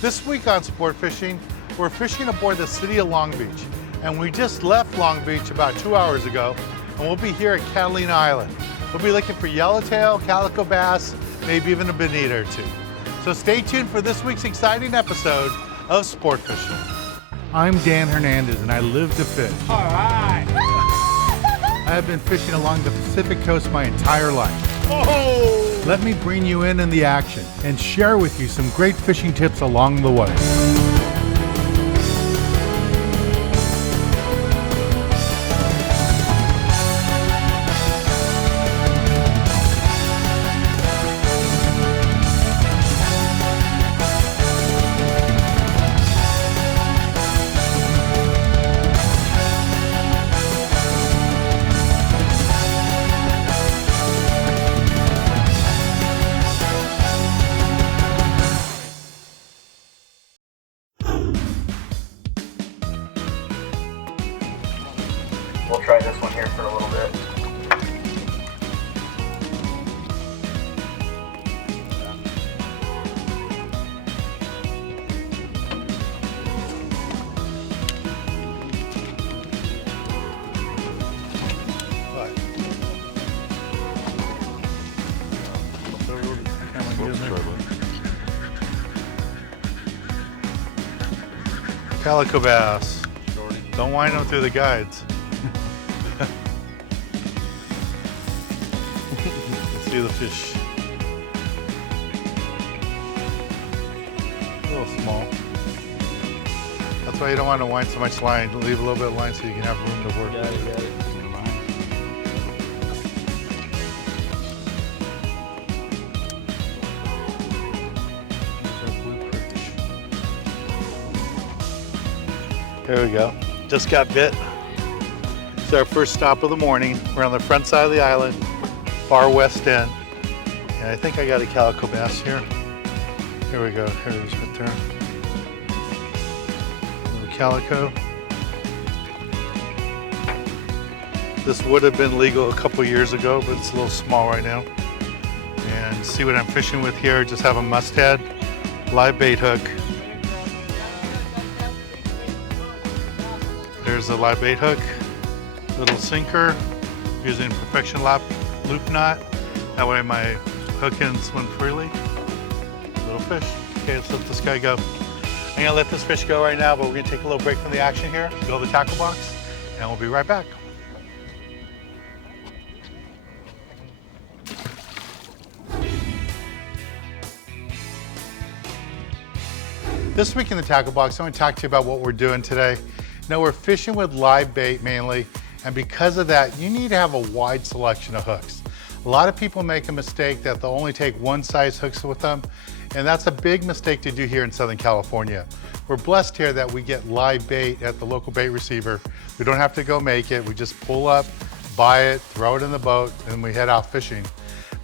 This week on Sport Fishing, we're fishing aboard the city of Long Beach. And we just left Long Beach about 2 hours ago, and we'll be here at Catalina Island. We'll be looking for yellowtail, calico bass, maybe even a bonita or two. So stay tuned for this week's exciting episode of Sport Fishing. I'm Dan Hernandez, and I live to fish. All right. I have been fishing along the Pacific coast my entire life. Oh! Let me bring you in the action and share with you some great fishing tips along the way. We'll try this one here for a little bit. Calico bass. Don't wind them through the guides. See the fish. A little small. That's why you don't want to wind so much line. Leave a little bit of line so you can have room to work. Got it. There we go. Just got bit. It's our first stop of the morning. We're on the front side of the island, far west end. And I think I got a calico bass here. Here we go. Here it is right there. Little calico. This would have been legal a couple years ago, but it's a little small right now. And see what I'm fishing with here. Just have a musthead, live bait hook. There's a live bait hook, little sinker, using Perfection loop knot. That way my hook can swim freely. Little fish. Okay, let's let this guy go. I'm gonna let this fish go right now, but we're gonna take a little break from the action here, go to the tackle box, and we'll be right back. This week in the tackle box, I want to talk to you about what we're doing today. Now we're fishing with live bait mainly, and because of that, you need to have a wide selection of hooks. A lot of people make a mistake that they'll only take one size hooks with them, and that's a big mistake to do here in Southern California. We're blessed here that we get live bait at the local bait receiver. We don't have to go make it. We just pull up, buy it, throw it in the boat, and we head out fishing.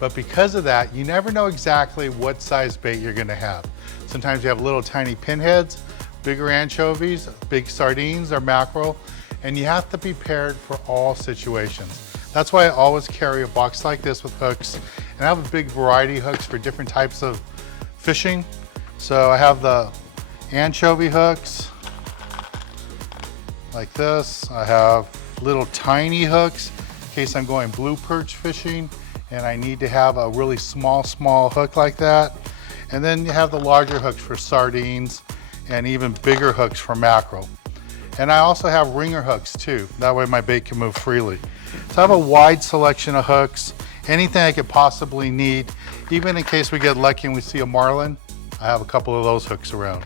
But because of that, you never know exactly what size bait you're gonna have. Sometimes you have little tiny pinheads, bigger anchovies, big sardines or mackerel, and you have to be prepared for all situations. That's why I always carry a box like this with hooks, and I have a big variety of hooks for different types of fishing. So I have the anchovy hooks, like this. I have little tiny hooks in case I'm going blue perch fishing and I need to have a really small hook like that. And then you have the larger hooks for sardines, and even bigger hooks for mackerel. And I also have ringer hooks too. That way my bait can move freely. So I have a wide selection of hooks, anything I could possibly need. Even in case we get lucky and we see a marlin, I have a couple of those hooks around.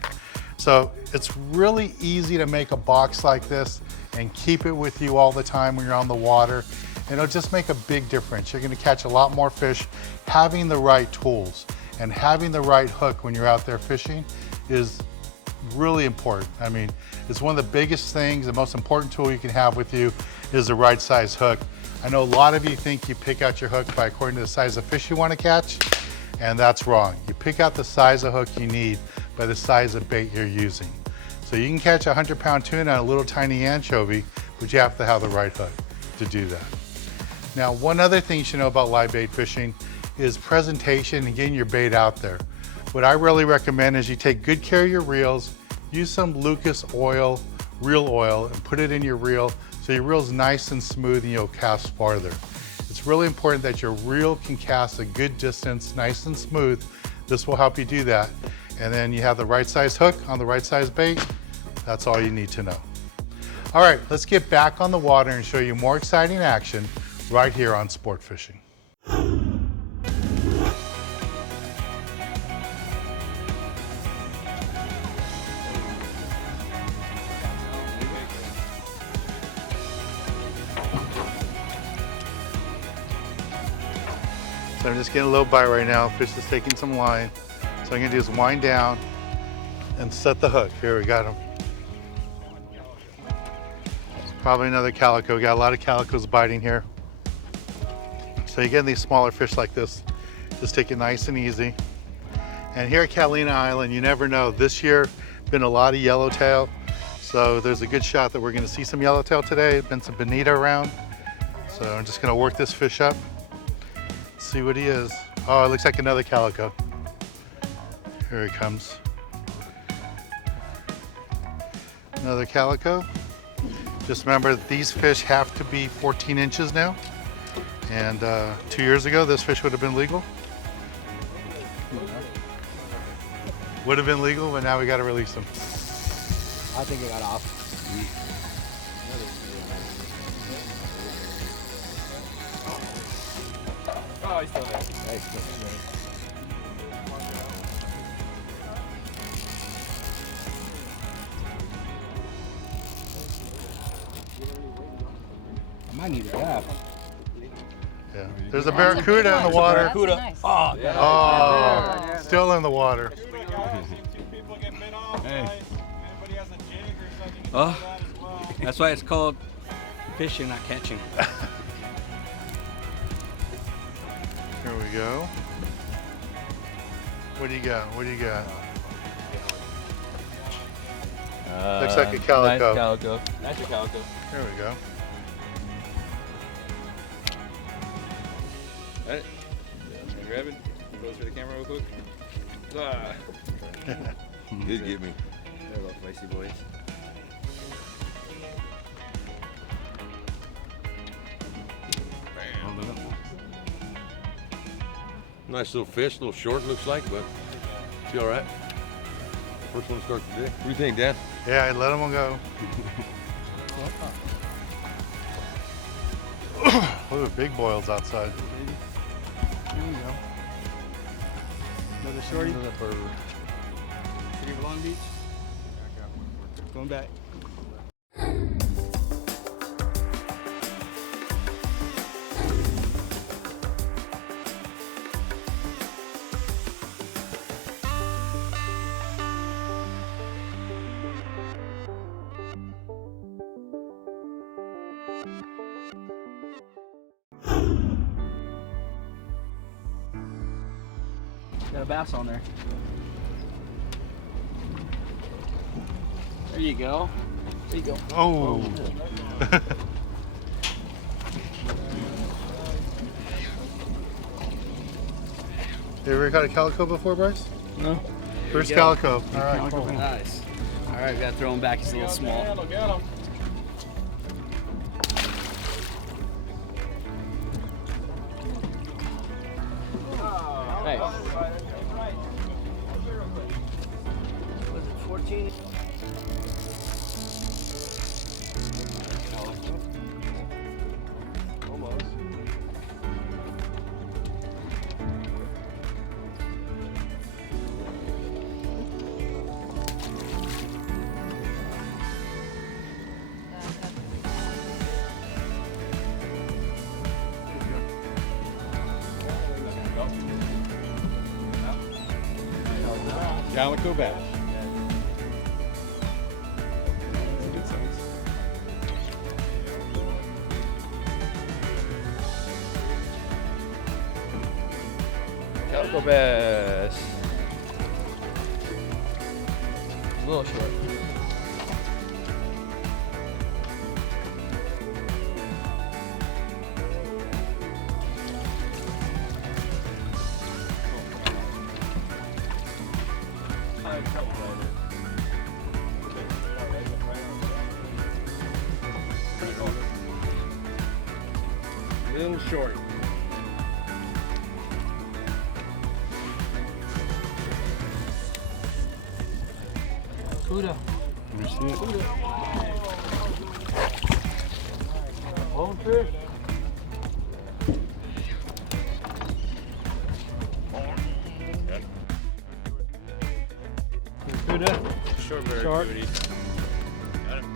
So it's really easy to make a box like this and keep it with you all the time when you're on the water. And it'll just make a big difference. You're gonna catch a lot more fish having the right tools, and having the right hook when you're out there fishing is really important. I mean, it's one of the biggest things, the most important tool you can have with you is the right size hook. I know a lot of you think you pick out your hook by according to the size of fish you want to catch, and that's wrong. You pick out the size of hook you need by the size of bait you're using. So you can catch a 100-pound tuna on a little tiny anchovy, but you have to have the right hook to do that. Now, one other thing you should know about live bait fishing is presentation and getting your bait out there. What I really recommend is you take good care of your reels, use some Lucas oil, reel oil, and put it in your reel so your reel's nice and smooth and you'll cast farther. It's really important that your reel can cast a good distance, nice and smooth. This will help you do that. And then you have the right size hook on the right size bait. That's all you need to know. All right, let's get back on the water and show you more exciting action right here on Sport Fishing. So I'm just getting a little bite right now. Fish is taking some line. So I'm gonna do is wind down and set the hook. Here, we got him. Probably another calico. Got a lot of calicos biting here. So you get these smaller fish like this, just take it nice and easy. And here at Catalina Island, you never know. This year, been a lot of yellowtail. So there's a good shot that we're gonna see some yellowtail today. Been some bonita around. So I'm just gonna work this fish up. See what he is. Oh, it looks like another calico. Here he comes. Another calico. Just remember, these fish have to be 14 inches now. And 2 years ago, this fish would have been legal. Would have been legal, but now we got to release them. I think it got off. Oh, he's still there. I might need a gap. Yeah. There's a barracuda in the water. Barracuda. Nice. Oh, Oh, still in the water. Hey. Oh, that's why it's called fishing, not catching. Here we go. What do you got? What do you got? Looks like a calico. Nice calico. That's your calico. Here we go. Alright. Grab it. Close for the camera real quick. Ah. Did get me. They're little feisty boys. Nice little fish, a little short looks like, but she all right. First one to start today. What do you think, Dan? Yeah, I let them go. Look at big boils outside. There we go. Another shorty. Another bird. City of Long Beach. Going back. Got a bass on there. There you go. There you go. Oh. You ever caught a calico before, Bryce? No. First go. calico. All right, cool. Nice. Alright, we gotta throw him back. He's a little small. Nice. Was it 14? Almost. Calico bass. Calico bass. A little short. Little short. Cuda. Bone fish. Cuda. Short bird. Short. Booty. Got him.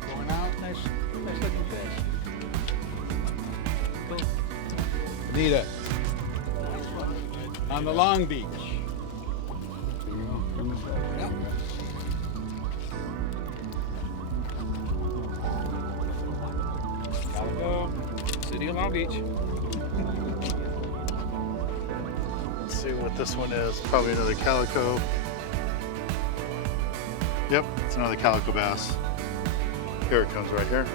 Going out. Nice looking fish. Anita, on the Long Beach. Calico. City of Long Beach. Let's see what this one is. Probably another calico. Yep, it's another calico bass. Here it comes right here.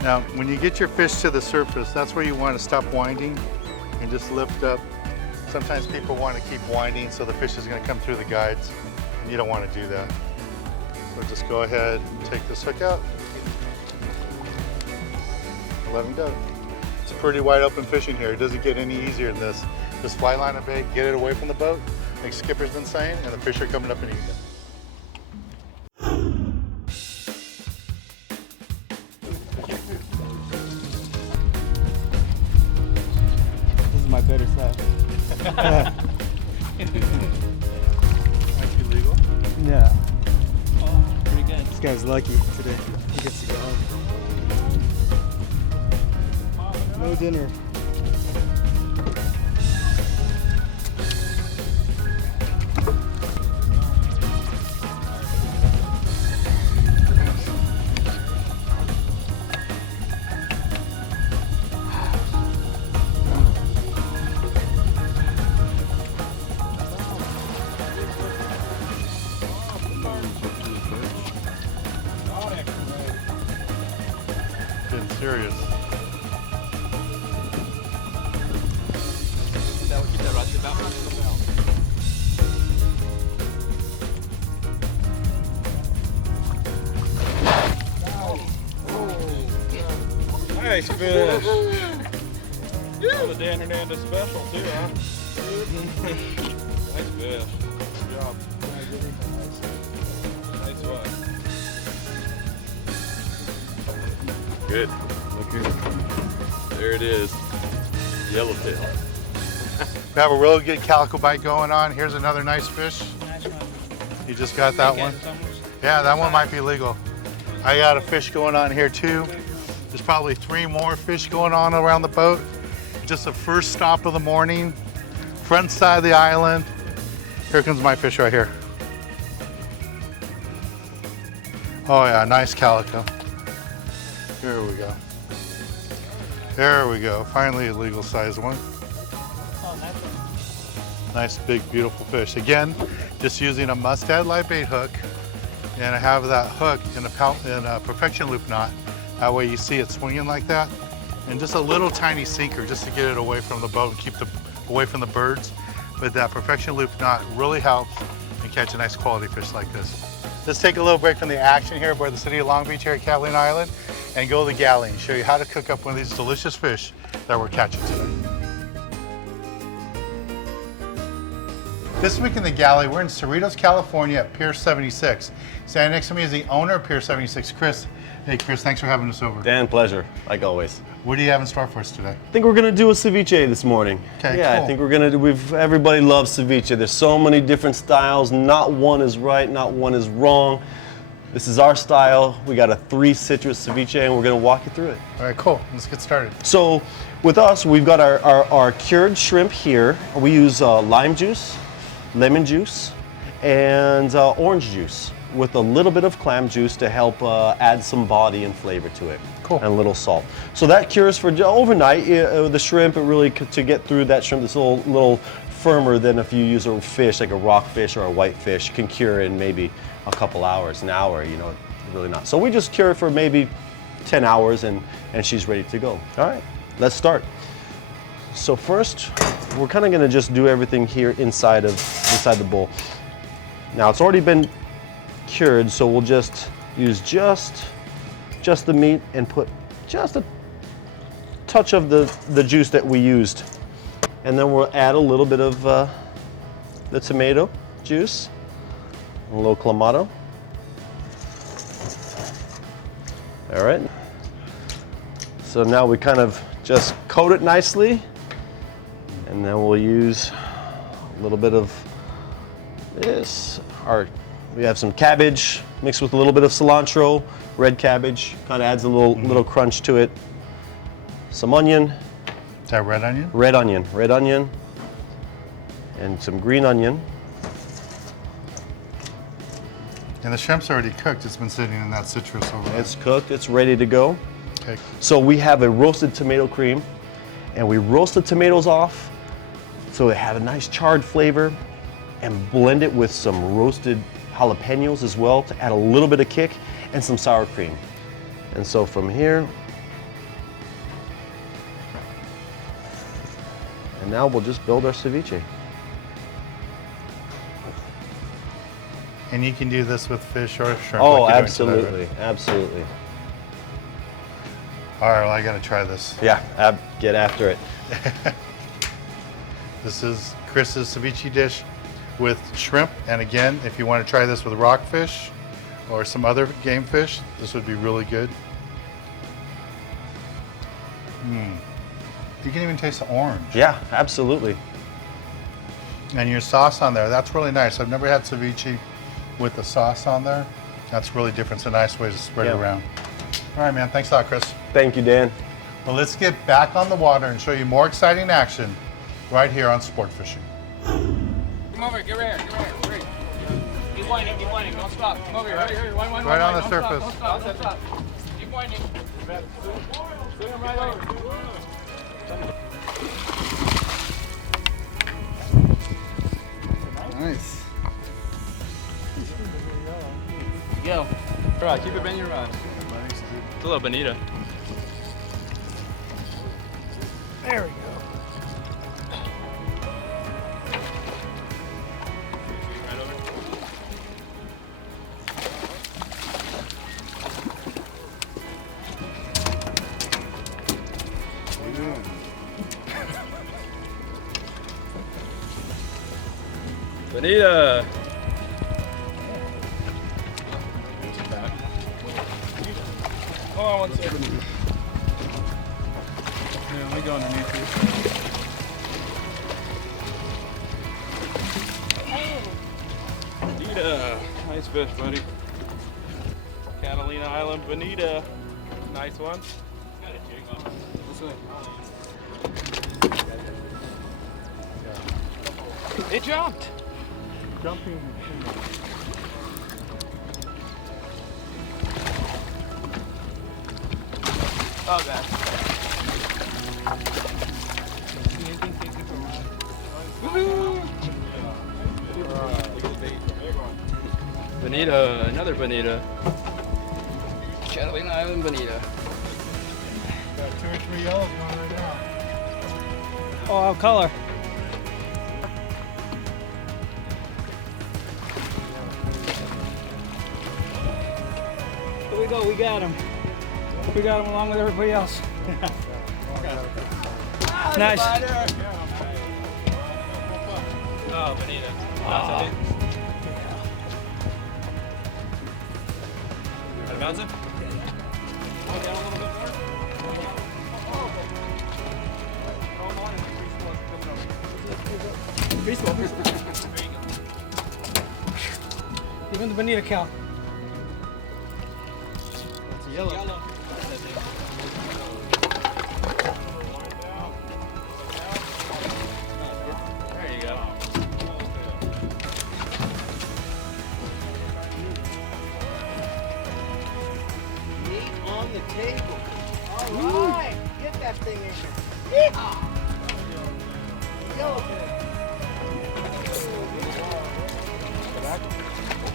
Now, when you get your fish to the surface, that's where you want to stop winding and just lift up. Sometimes people want to keep winding so the fish is going to come through the guides, and you don't want to do that. So just go ahead and take this hook out. Let him go. It's pretty wide open fishing here. It doesn't get any easier than this. Just fly line a bait, get it away from the boat, like Skipper's been saying, and the fish are coming up and eating it. This is my better side. Might be legal. Yeah. Oh, pretty good. This guy's lucky today. He gets to go home. No dinner. Getting serious. That would keep that right about. Nice fish. The Dan Hernandez special too, huh? Nice fish. Good job. Nice one. Good. There it is. Yellowtail. We have a really good calico bite going on. Here's another nice fish. Nice one. You just got that one. Yeah, that one might be legal. I got a fish going on here too. There's probably 3 more fish going on around the boat. Just the first stop of the morning. Front side of the island. Here comes my fish right here. Oh yeah, nice calico. Here we go. There we go. Finally a legal sized one. Oh, nice one. Nice big beautiful fish. Again, just using a mustad light bait hook, and I have that hook in a perfection loop knot. That way you see it swinging like that, and just a little tiny sinker just to get it away from the boat and keep it away from the birds. But that perfection loop knot really helps and catch a nice quality fish like this. Let's take a little break from the action here by the city of Long Beach here at Catalina Island and go to the galley and show you how to cook up one of these delicious fish that we're catching today. This week in the galley, we're in Cerritos, California at Pier 76. Standing next to me is the owner of Pier 76, Chris. Hey Chris, thanks for having us over. Dan, pleasure, like always. What do you have in store for us today? I think we're gonna do a ceviche this morning. Okay, yeah, cool. I think we're gonna do, everybody loves ceviche. There's so many different styles. Not one is right, not one is wrong. This is our style. We got a 3 citrus ceviche and we're gonna walk you through it. All right, cool, let's get started. So with us, we've got our cured shrimp here. We use lime juice, lemon juice, and orange juice with a little bit of clam juice to help add some body and flavor to it. Cool. And a little salt. So that cures for overnight. The shrimp, it really, to get through that shrimp, it's a little firmer than if you use a fish like a rockfish or a whitefish, can cure in maybe a couple hours, an hour, you know, really not. So we just cure it for maybe 10 hours and she's ready to go. All right, let's start. So first, we're kind of gonna just do everything here inside the bowl. Now it's already been cured, so we'll just use just the meat and put just a touch of the juice that we used. And then we'll add a little bit of the tomato juice, a little clamato. All right. So now we kind of just coat it nicely, and then we'll use a little bit of this. We have some cabbage mixed with a little bit of cilantro, red cabbage, kind of adds a little crunch to it. Some onion. Is that red onion? Red onion, and some green onion. And the shrimp's already cooked. It's been sitting in that citrus over there. It's cooked, it's ready to go. Okay. So we have a roasted tomato cream, and we roast the tomatoes off so they have a nice charred flavor, and blend it with some roasted jalapenos as well to add a little bit of kick, and some sour cream. And so from here, and now we'll just build our ceviche. And you can do this with fish or shrimp. Oh, like you're doing today, absolutely, right? absolutely. All right, well, I gotta try this. Yeah, get after it. This is Chris's ceviche dish with shrimp. And again, if you want to try this with rockfish or some other game fish, this would be really good. You can even taste the orange. Yeah, absolutely. And your sauce on there, that's really nice. I've never had ceviche with the sauce on there. That's really different. It's a nice way to spread it Yeah. around. All right, man. Thanks a lot, Chris. Thank you, Dan. Well, let's get back on the water and show you more exciting action right here on Sport Fishing. Come over, get right here, hurry. Keep winding, don't stop. Come over here, hurry, wind, Right on the don't surface. Stop, don't stop. Keep winding. Swing him right over. Nice. Go. Right, keep it bending your rod. It's a little bonita. There we go. Bonita. Hold on one second. Yeah, let me go underneath you. Bonita. Nice fish, buddy. Catalina Island Bonita. Nice one. It jumped. Jumping. Oh, God. Bonita, another bonita. Catalina Island Bonita. Got 2 or 3 yellows going right now. Oh, color. Here we go, we got him. We got him along with everybody else. Nice. Oh, bonita. Oh. Got to bounce it? Even the bonita count. It's a yellow. There you go. Meat on the table. All right, get that thing in here. Yeehaw! Yellowfin.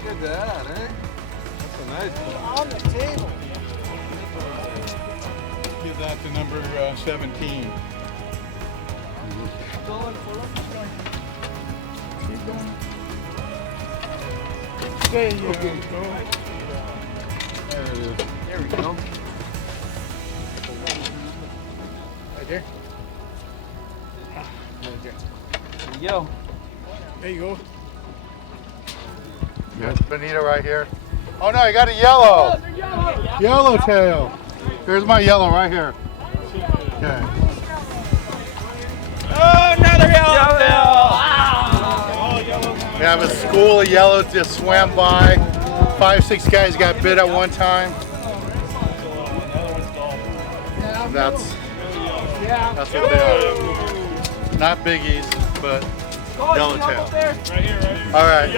Look at that, eh? That's a nice one. On the table. Give that to number 17. Going for it. Keep going. There There it is. There we go. Right there. There you go. There you go. That's bonita right here. Oh no, you got a yellow. Yellowtail. Here's my yellow right here. Okay. Oh, another yellow. We have a school of yellows just swam by. 5, 6 guys got bit at one time. That's what they are. Not biggies, but yellowtail. All right,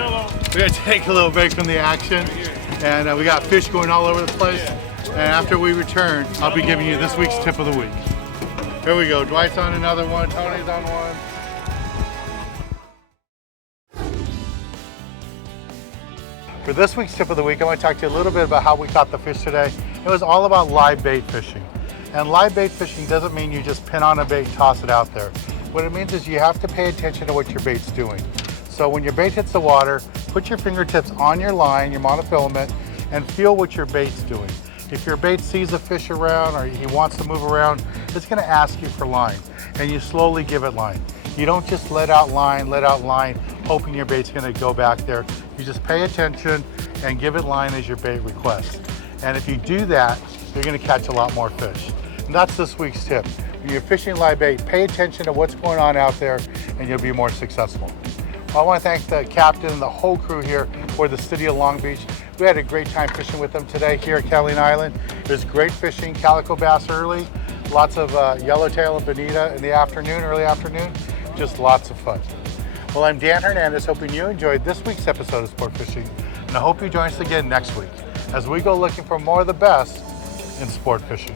we're gonna take a little break from the action, and we got fish going all over the place. And after we return, I'll be giving you this week's tip of the week. Here we go. Dwight's on another one. Tony's on one. For this week's tip of the week, I want to talk to you a little bit about how we caught the fish today. It was all about live bait fishing. And live bait fishing doesn't mean you just pin on a bait and toss it out there. What it means is you have to pay attention to what your bait's doing. So when your bait hits the water, put your fingertips on your line, your monofilament, and feel what your bait's doing. If your bait sees a fish around or he wants to move around, it's going to ask you for line, and you slowly give it line. You don't just let out line, hoping your bait's going to go back there. You just pay attention and give it line as your bait requests. And if you do that, you're going to catch a lot more fish. And that's this week's tip. When you're fishing live bait, pay attention to what's going on out there, and you'll be more successful. Well, I want to thank the captain and the whole crew here for the city of Long Beach. We had a great time fishing with them today here at Catalina Island. It was great fishing, calico bass early, lots of yellowtail and bonita in the afternoon, early afternoon, just lots of fun. Well, I'm Dan Hernandez, hoping you enjoyed this week's episode of Sport Fishing, and I hope you join us again next week as we go looking for more of the best in sport fishing.